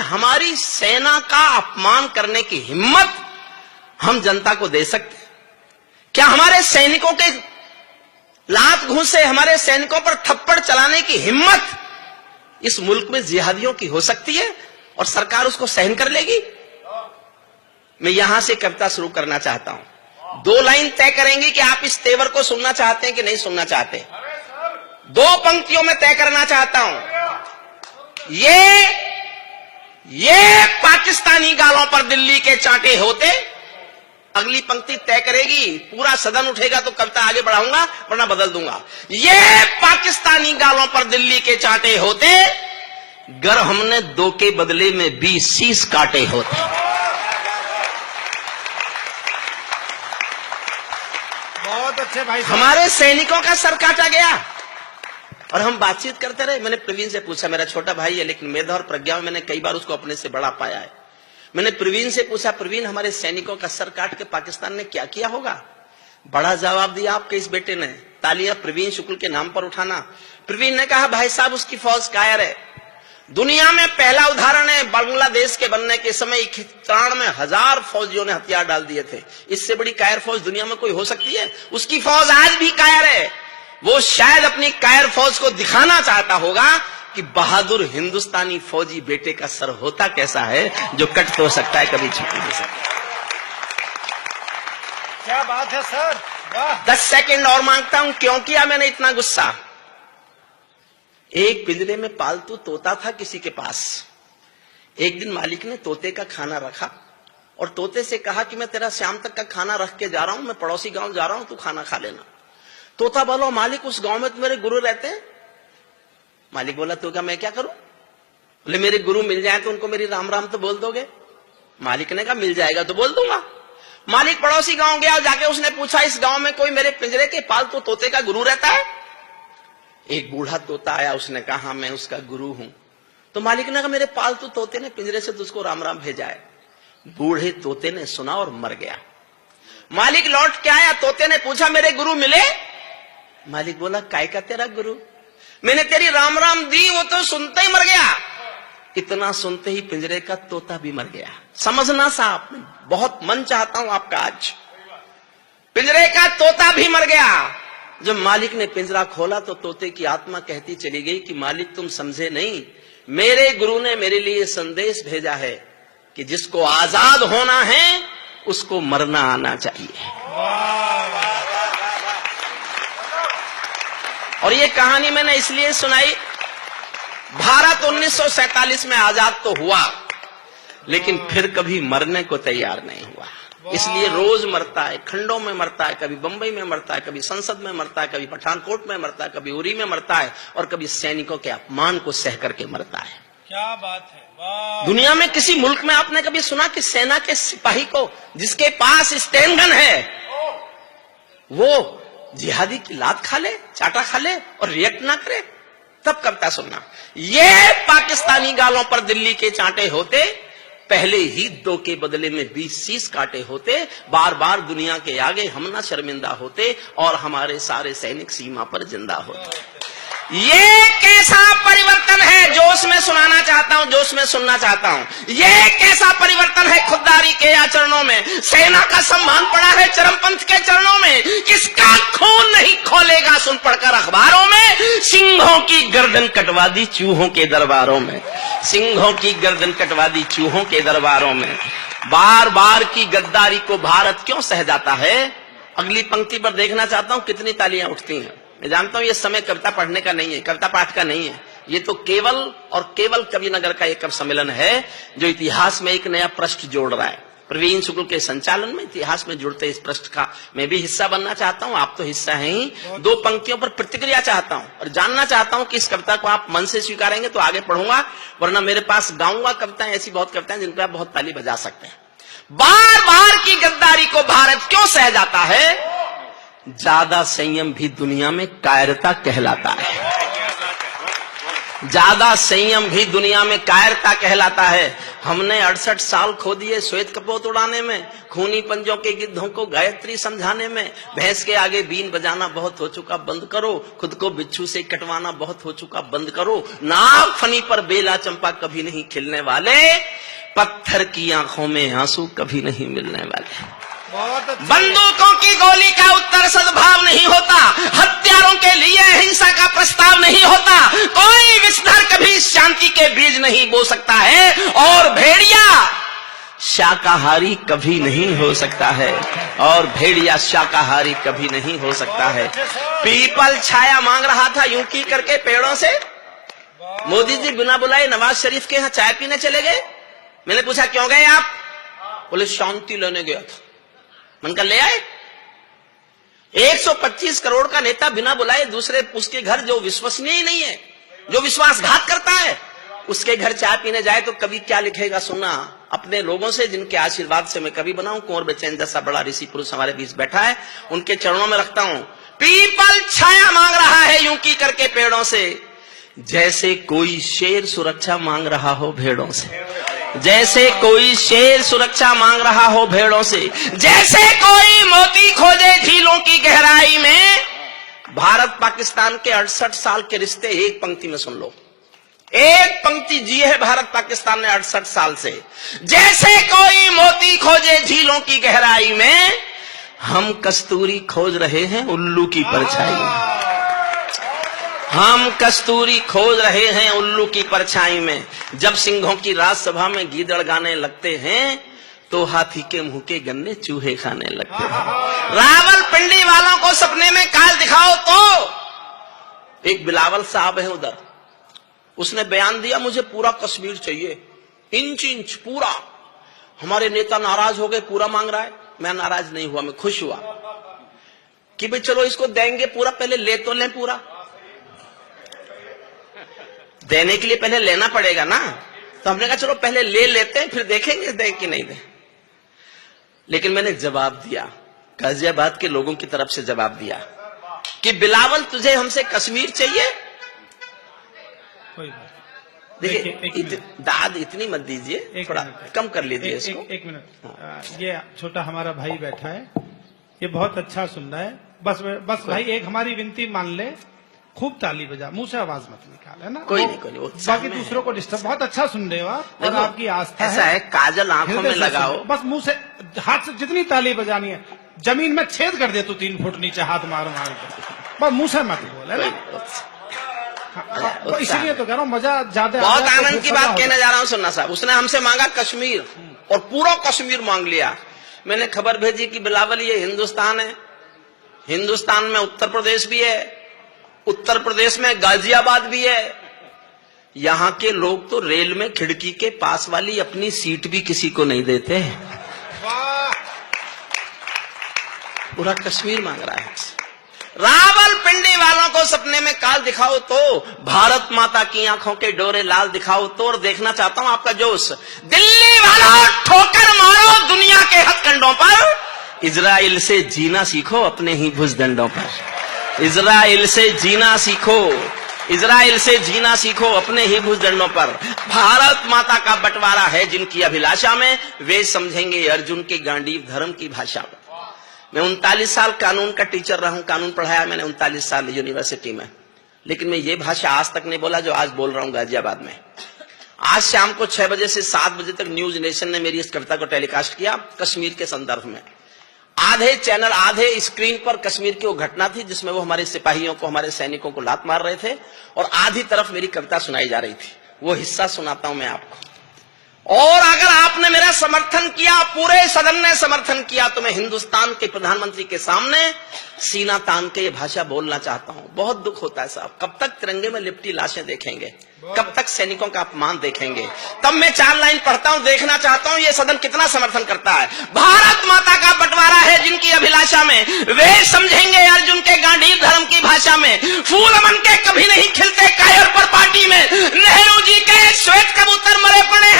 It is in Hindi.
हमारी सेना का अपमान करने की हिम्मत हम जनता को दे सकते हैं? क्या हमारे सैनिकों के लात घूंस से हमारे सैनिकों पर थप्पड़ चलाने की हिम्मत इस मुल्क में जिहादियों की हो सकती है और सरकार उसको सहन कर लेगी? मैं यहां से कविता शुरू करना चाहता हूं। 2 लाइन तय करेंगी कि आप इस तेवर को सुनना चाहते हैं कि नहीं सुनना चाहते। 2 पंक्तियों में तय करना चाहता हूं। ये पाकिस्तानी गालों पर दिल्ली के चांटे होते। अगली पंक्ति तय करेगी, पूरा सदन उठेगा तो कविता आगे बढ़ाऊंगा, वरना बदल दूंगा। ये पाकिस्तानी गालों पर दिल्ली के चांटे होते, गर हमने 2 के बदले में 20 शीश काटे होते। बहुत अच्छे भाई। हमारे सैनिकों का सर काटा गया और हम बातचीत करते रहे। मैंने प्रवीण से पूछा, मेरा छोटा भाई है लेकिन मेधा और प्रज्ञा में मैंने कई बार उसको अपने से बड़ा पाया है। मैंने प्रवीण से पूछा, प्रवीण हमारे सैनिकों का सर काट के पाकिस्तान ने क्या किया होगा? बड़ा जवाब दिया आपके इस बेटे ने। तालियां प्रवीण शुक्ल के नाम पर उठाना। प्रवीण ने कहा, भाई साहब उसकी फौज कायर है। दुनिया में पहला उदाहरण है, बांग्लादेश के बनने के समय 91,000 फौजियों ने हथियार डाल दिए थे। इससे बड़ी कायर फौज दुनिया में कोई हो सकती है? उसकी फौज आज भी कायर है। वो शायद अपनी कायर फौज को दिखाना चाहता होगा कि बहादुर हिंदुस्तानी फौजी बेटे का सर होता कैसा है, जो कट तो सकता है, कभी झुक नहीं सकता। क्या बात है सर, वाह। 10 सेकंड और मांगता हूं। क्यों किया मैंने इतना गुस्सा? एक पिंजरे में पालतू तोता था किसी के पास। एक दिन मालिक ने तोते का खाना रखा और तोते से कहा कि मैं तेरा शाम तक का खाना रख के जा रहा हूं, मैं पड़ोसी गांव जा रहा हूं, तू खाना खा लेना। तोता बोलो, मालिक उस गांव में तो मेरे गुरु रहते हैं। मालिक बोला, तो क्या मैं क्या करूं? बोले, मेरे गुरु मिल जाए तो उनको मेरी राम राम तो बोल दोगे? मालिक ने कहा, मिल जाएगा तो बोल दूंगा। मालिक पड़ोसी गांव गया और जाके उसने पूछा, इस गांव में कोई मेरे पिंजरे के पालतू तोते का गुरु रहता है? एक बूढ़ा तोता आया, उसने कहा, हाँ मैं उसका गुरु हूं। तो मालिक ने कहा, मेरे पालतू तोते ने पिंजरे से तुझको राम राम भेजा है। बूढ़े तोते ने सुना और मर गया। मालिक लौट के आया, तोते ने पूछा, मेरे गुरु मिले? मालिक बोला, काय का तेरा गुरु? मैंने तेरी राम राम दी, वो तो सुनते ही मर गया। इतना सुनते ही पिंजरे का तोता भी मर गया। समझना साहब, बहुत मन चाहता हूं आपका आज। पिंजरे का तोता भी मर गया। जब मालिक ने पिंजरा खोला तो तोते की आत्मा कहती चली गई कि मालिक तुम समझे नहीं, मेरे गुरु ने मेरे लिए संदेश भेजा है कि जिसको आजाद होना है उसको मरना आना चाहिए। और ये कहानी मैंने इसलिए सुनाई, भारत 1947 में आजाद तो हुआ लेकिन फिर कभी मरने को तैयार नहीं हुआ। इसलिए रोज मरता है, खंडों में मरता है, कभी बंबई में मरता है, कभी संसद में मरता है, कभी पठानकोट में मरता है, कभी उरी में मरता है और कभी सैनिकों के अपमान को सह करके मरता है। क्या बात है, वाह। दुनिया में किसी मुल्क में आपने कभी सुना कि सेना के सिपाही को जिसके पास स्टेन गन है वो जिहादी की लात खा ले, चाटा खा ले और रिएक्ट ना करे? तब कविता सुनना। ये पाकिस्तानी गालों पर दिल्ली के चांटे होते, पहले ही 2 के बदले में 20 शीश काटे होते। बार बार दुनिया के आगे हम ना शर्मिंदा होते और हमारे सारे सैनिक सीमा पर जिंदा होते। ये कैसा परिवर्तन है, जोश में सुनाना चाहता हूं, जोश में सुनना चाहता हूं। ये कैसा परिवर्तन है खुददारी के आचरणों में। सेना का सम्मान पड़ा है चरमपंथ के चरणों में। किसका खून नहीं खोलेगा सुन पढ़कर अखबारों में। सिंहों की गर्दन कटवा दी चूहों के दरबारों में। सिंहों की गर्दन कटवा दी चूहों के दरबारों में। बार बार की गद्दारी को भारत क्यों सह जाता है? अगली पंक्ति पर देखना चाहता हूं कितनी तालियां उठती हैं। मैं जानता हूं ये समय कविता पढ़ने का नहीं है, कविता पाठ का नहीं है। ये तो केवल और केवल कविनगर का एक सम्मेलन है जो इतिहास में एक नया पृष्ठ जोड़ रहा है। प्रवीण शुक्ल के संचालन में इतिहास में जुड़ते इस पृष्ठ का मैं भी हिस्सा बनना चाहता हूं। आप तो हिस्सा हैं ही। 2 पंक्तियों पर प्रतिक्रिया चाहता हूं और जानना चाहता हूं कि इस कविता को आप मन से स्वीकारेंगे तो आगे पढ़ूंगा, वरना मेरे पास गाऊंगा कविताएं, ऐसी बहुत कविताएं जिन पर आप बहुत ताली बजा सकते हैं। बार बार की गद्दारी को भारत क्यों सह जाता है? ज्यादा संयम भी दुनिया में कायरता कहलाता है। ज्यादा संयम भी दुनिया में कायरता कहलाता है। हमने 68 साल खो दिए श्वेत कपोत उड़ाने में, खूनी पंजों के गिद्धों को गायत्री समझाने में। भैंस के आगे बीन बजाना बहुत हो चुका, बंद करो। खुद को बिच्छू से कटवाना बहुत हो चुका, बंद करो। नाग फनी पर बेला चंपा कभी नहीं खिलने वाले, पत्थर की आंखों में आंसू कभी नहीं मिलने वाले। बहुत अच्छा। बंदूकों की गोली का उत्तर सद्भाव नहीं होता, हत्यारों के लिए हिंसा का प्रस्ताव नहीं होता, कोई विषधर कभी शांति के बीज नहीं बो सकता है, और भेड़िया शाकाहारी कभी नहीं हो सकता है, और भेड़िया शाकाहारी कभी नहीं हो सकता है। पीपल छाया मांग रहा था यूं की करके पेड़ों से। मोदी जी बिना बुलाए नवाज शरीफ के यहाँ चाय पीने चले गए। मैंने पूछा क्यों गए आप? बोले शांति लेने गया था। मन कर ले आए। 125 करोड़ का नेता बिना बुलाए दूसरे उसके घर, जो विश्वसनीय नहीं है, जो विश्वासघात करता है, उसके घर चाय पीने जाए तो कभी क्या लिखेगा सुनना। अपने लोगों से जिनके आशीर्वाद से मैं कभी बनाऊं, कुंवर बेचैन जैसा बड़ा ऋषि पुरुष हमारे बीच बैठा है, उनके चरणों में रखता हूं। पीपल छाया मांग रहा है यूं की करके पेड़ों से, जैसे कोई शेर सुरक्षा मांग रहा हो भेड़ों से, जैसे कोई शेर सुरक्षा मांग रहा हो भेड़ों से, जैसे कोई मोती खोजे झीलों की गहराई में। भारत पाकिस्तान के 68 साल के रिश्ते एक पंक्ति में सुन लो, एक पंक्ति जी है भारत पाकिस्तान ने 68 साल से। जैसे कोई मोती खोजे झीलों की गहराई में, हम कस्तूरी खोज रहे हैं उल्लू की परछाई में। हम कस्तूरी खोज रहे हैं उल्लू की परछाई में। जब सिंहों की राजसभा में गीदड़ गाने लगते हैं, तो हाथी के मुंह के गन्ने चूहे खाने लगते हैं। रावलपिंडी वालों को सपने में काल दिखाओ तो। एक बिलावल साहब है उधर, उसने बयान दिया मुझे पूरा कश्मीर चाहिए, इंच इंच पूरा। हमारे नेता नाराज हो गए, पूरा मांग रहा है। मैं नाराज नहीं हुआ, मैं खुश हुआ कि भाई चलो इसको देंगे पूरा, पहले ले तो लें पूरा। देने के लिए पहले लेना पड़ेगा ना, तो हमने कहा चलो पहले ले लेते हैं, फिर देखेंगे दे कि नहीं दे। लेकिन मैंने जवाब दिया, गाजियाबाद के लोगों की तरफ से जवाब दिया कि बिलावल तुझे हमसे कश्मीर चाहिए। देखिए दाद इतनी मत दीजिए, थोड़ा कम कर लीजिए इसको। एक मिनट, ये छोटा हमारा भाई बैठा है, ये बहुत अच्छा सुन रहा है। बस भाई एक हमारी विनती मान ले, खूब ताली बजा, मुंह से आवाज मत निकाल, है ना। कोई नहीं, बाकी दूसरों को डिस्टर्ब। बहुत अच्छा सुन रहे हो आप, और आपकी आस्था ऐसा है, काजल आंखों में लगाओ, बस मुंह से, हाथ से जितनी ताली बजानी है, जमीन में छेद कर दे तू 3 फुट नीचे हाथ मार मार के, बस मुंह से मत बोल, है ना। इसीलिए तो कह रहा हूँ मजा ज्यादा। बहुत आनंद की बात कहने जा रहा हूँ सुनना साहब। उसने हमसे मांगा कश्मीर, और पूरा कश्मीर मांग लिया। मैंने खबर भेजी कि बिलावल ये हिंदुस्तान है, हिंदुस्तान में उत्तर प्रदेश भी है, उत्तर प्रदेश में गाजियाबाद भी है। यहां के लोग तो रेल में खिड़की के पास वाली अपनी सीट भी किसी को नहीं देते। पूरा कश्मीर मांग रहा है। रावलपिंडी वालों को सपने में काल दिखाओ तो, भारत माता की आंखों के डोरे लाल दिखाओ तो, और देखना चाहता हूं आपका जोश। दिल्ली वालों ठोकर मारो दुनिया के हथकंडों पर, इजराइल से जीना सीखो अपने ही भुजदंडों पर। इजराइल से जीना सीखो, इजराइल से जीना सीखो अपने ही भुजदंडों पर। भारत माता का बंटवारा है जिनकी अभिलाषा में, वे समझेंगे अर्जुन के गांडीव धर्म की भाषा में। मैं 39 साल कानून का टीचर रहा हूं, कानून पढ़ाया मैंने 39 साल यूनिवर्सिटी में, लेकिन मैं ये भाषा आज तक नहीं बोला जो आज बोल रहा हूं गाजियाबाद में। आज शाम को 6 बजे से 7 बजे तक न्यूज नेशन ने मेरी इस कविता को टेलीकास्ट किया कश्मीर के संदर्भ में। आधे चैनल, आधे स्क्रीन पर कश्मीर की वो घटना थी जिसमें वो हमारे सिपाहियों को, हमारे सैनिकों को लात मार रहे थे, और आधी तरफ मेरी कविता सुनाई जा रही थी। वो हिस्सा सुनाता हूं मैं आपको। और अगर आपने मेरा समर्थन किया, पूरे सदन ने समर्थन किया, तो मैं हिंदुस्तान के प्रधानमंत्री के सामने सीना तान के ये भाषा बोलना चाहता हूं। बहुत दुख होता है साहब, कब तक तिरंगे में लिपटी लाशें देखेंगे, कब तक सैनिकों का अपमान देखेंगे। तब मैं 4 लाइन पढ़ता हूं, देखना चाहता हूं ये सदन कितना समर्थन करता है। भारत माता का बंटवारा है जिनकी अभिलाषा में, वे समझेंगे अर्जुन के गांडीव धर्म की भाषा में। फूल मन के कभी नहीं खिलते कायर पर पार्टी में, नेहरू जी के श्वेत कबूतर मरे पड़े